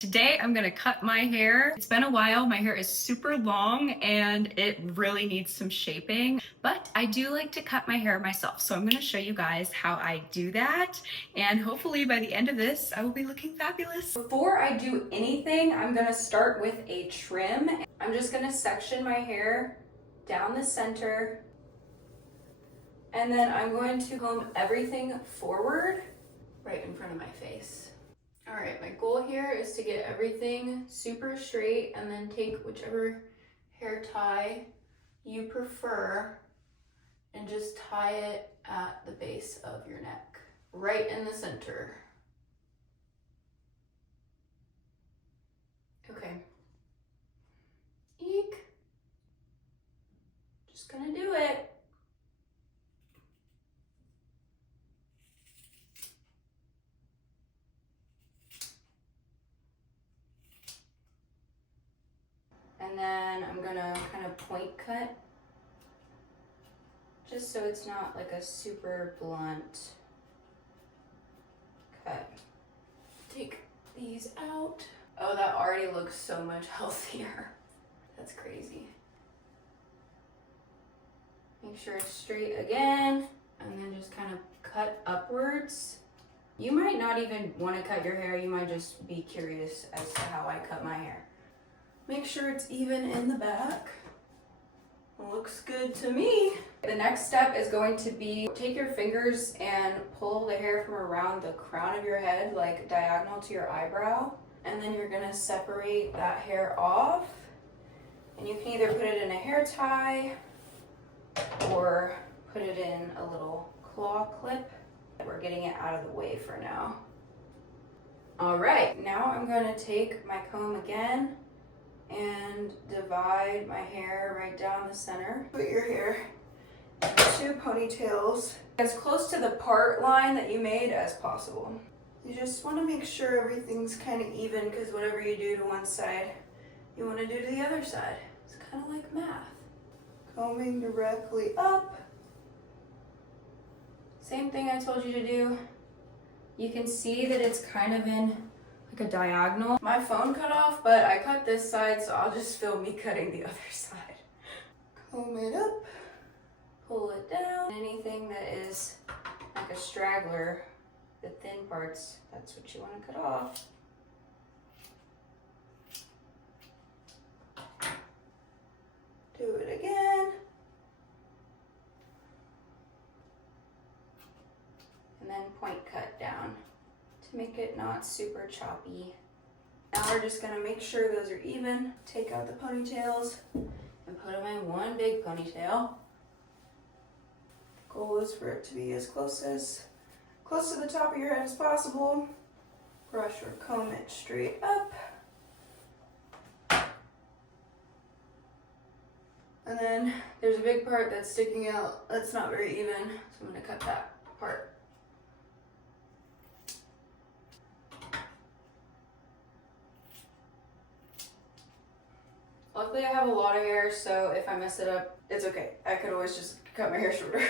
Today I'm gonna cut my hair. It's been a while, my hair is super long and it really needs some shaping, but I do like to cut my hair myself. So I'm gonna show you guys how I do that, and hopefully by the end of this, I will be looking fabulous. Before I do anything, I'm gonna start with a trim. I'm just gonna section my hair down the center, and then I'm going to comb everything forward right in front of my face. All right, my goal here is to get everything super straight and then take whichever hair tie you prefer and just tie it at the base of your neck, right in the center. Okay. Eek. Just gonna do it. And then I'm gonna kind of point cut, just so it's not like a super blunt cut. Take these out. Oh, that already looks so much healthier. That's crazy. Make sure it's straight again, and then just kind of cut upwards. You might not even want to cut your hair, you might just be curious as to how I cut my hair. Make sure it's even in the back. Looks good to me. The next step is going to be take your fingers and pull the hair from around the crown of your head, like diagonal to your eyebrow. And then you're gonna separate that hair off. And you can either put it in a hair tie or put it in a little claw clip. We're getting it out of the way for now. All right, now I'm gonna take my comb again and divide my hair right down the center. Put your hair in 2 ponytails as close to the part line that you made as possible. You just want to make sure everything's kind of even, because whatever you do to one side, you want to do to the other side. It's kind of like math. Combing directly up. Same thing I told you to do. You can see that it's kind of in like a diagonal. My phone cut off, but I cut this side, so I'll just film me cutting the other side. Comb it up, pull it down. Anything that is like a straggler, the thin parts, that's what you want to cut off. Do it again. And then point cut down to make it not super choppy. Now we're just gonna make sure those are even. Take out the ponytails and put them in one big ponytail. Goal is for it to be as close to the top of your head as possible. Brush or comb it straight up. And then there's a big part that's sticking out that's not very even, so I'm gonna cut that part. Luckily I have a lot of hair, so if I mess it up, it's okay. I could always just cut my hair shorter.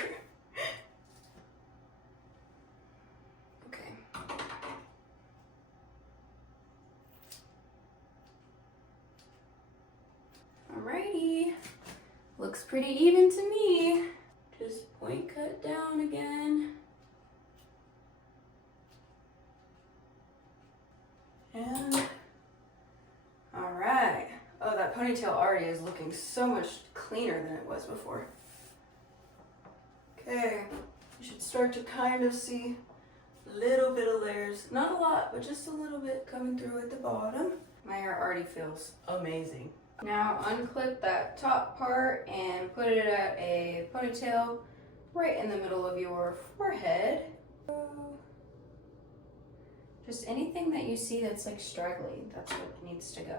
Okay. Alrighty. Looks pretty even to me. Just point cut down again. And alright. Oh, that ponytail already is looking so much cleaner than it was before. Okay, you should start to kind of see a little bit of layers. Not a lot, but just a little bit coming through at the bottom. My hair already feels amazing. Now unclip that top part and put it at a ponytail right in the middle of your forehead. Just anything that you see that's like straggly, that's what needs to go.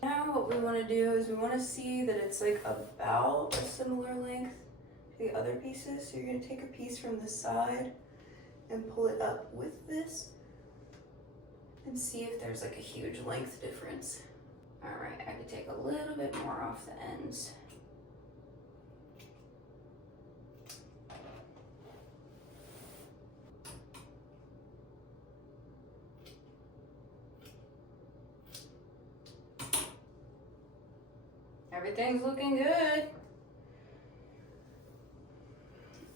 Now what we want to do is we want to see that it's like about a similar length the other pieces. So you're gonna take a piece from the side and pull it up with this and see if there's like a huge length difference. All right, I could take a little bit more off the ends. Everything's looking good.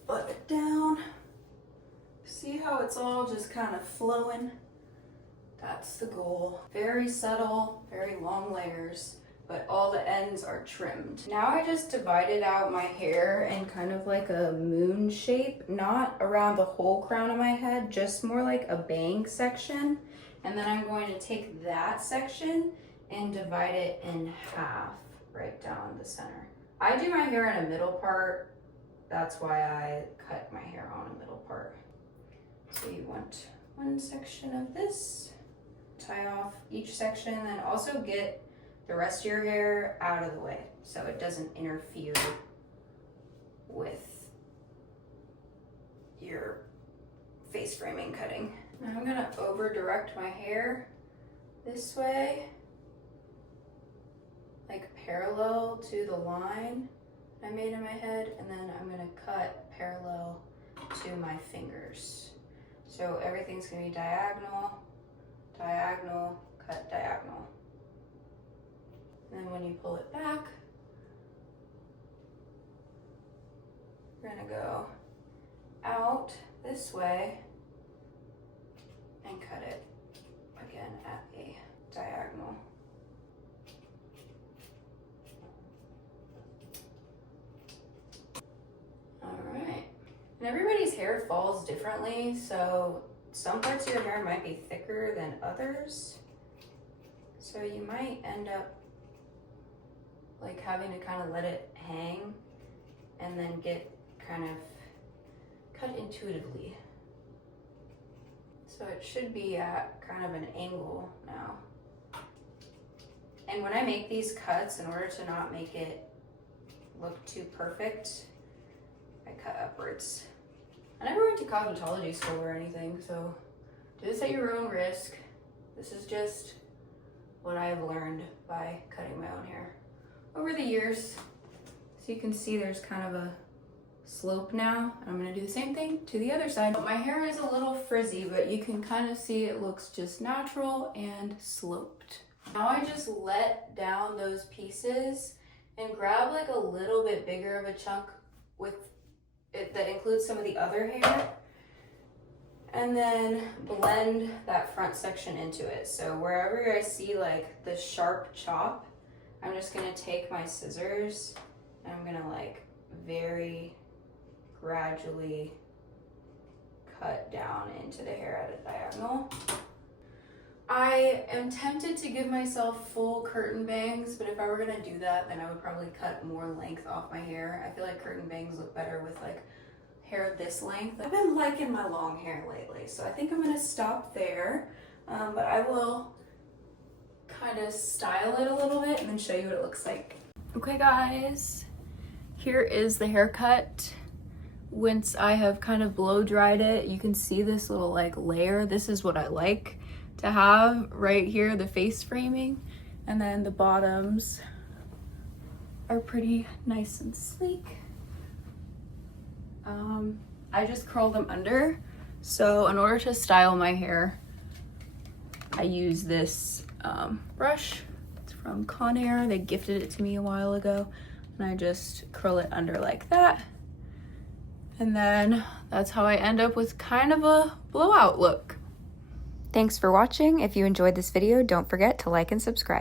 Butt it down. See how it's all just kind of flowing? That's the goal. Very subtle, very long layers, but all the ends are trimmed. Now I just divided out my hair in kind of like a moon shape, not around the whole crown of my head, just more like a bang section. And then I'm going to take that section and divide it in half right down the center. I do my hair in a middle part. That's why I cut my hair on a middle part. So you want one section of this, tie off each section, and then also get the rest of your hair out of the way so it doesn't interfere with your face framing cutting. Now I'm gonna over direct my hair this way, like parallel to the line I made in my head, and then I'm gonna cut parallel to my fingers. So everything's gonna be diagonal, diagonal, cut diagonal. And then when you pull it back, we're gonna go out this way and cut it again at a diagonal. All right. And everybody's hair falls differently, so some parts of your hair might be thicker than others. So you might end up like having to kind of let it hang and then get kind of cut intuitively. So it should be at kind of an angle now. And when I make these cuts, in order to not make it look too perfect, I cut upwards. I never went to cosmetology school or anything, so do this at your own risk. This is just what I've learned by cutting my own hair over the years. So you can see there's kind of a slope now. I'm gonna do the same thing to the other side. My hair is a little frizzy, but you can kind of see it looks just natural and sloped. Now I just let down those pieces and grab like a little bit bigger of a chunk with it that includes some of the other hair, and then blend that front section into it. So wherever I see like the sharp chop, I'm just gonna take my scissors and I'm gonna like very gradually cut down into the hair at a diagonal. I am tempted to give myself full curtain bangs, but if I were gonna do that, then I would probably cut more length off my hair. I feel like curtain bangs look better with like hair this length. I've been liking my long hair lately, so I think I'm gonna stop there, but I will kind of style it a little bit and then show you what it looks like. Okay guys, here is the haircut. Once I have kind of blow dried it, you can see this little like layer. This is what I like to have right here, the face framing, and then the bottoms are pretty nice and sleek. I just curl them under. So in order to style my hair, I use this brush. It's from Conair. They gifted it to me a while ago, and I just curl it under like that. And then that's how I end up with kind of a blowout look. Thanks for watching. If you enjoyed this video, don't forget to like and subscribe.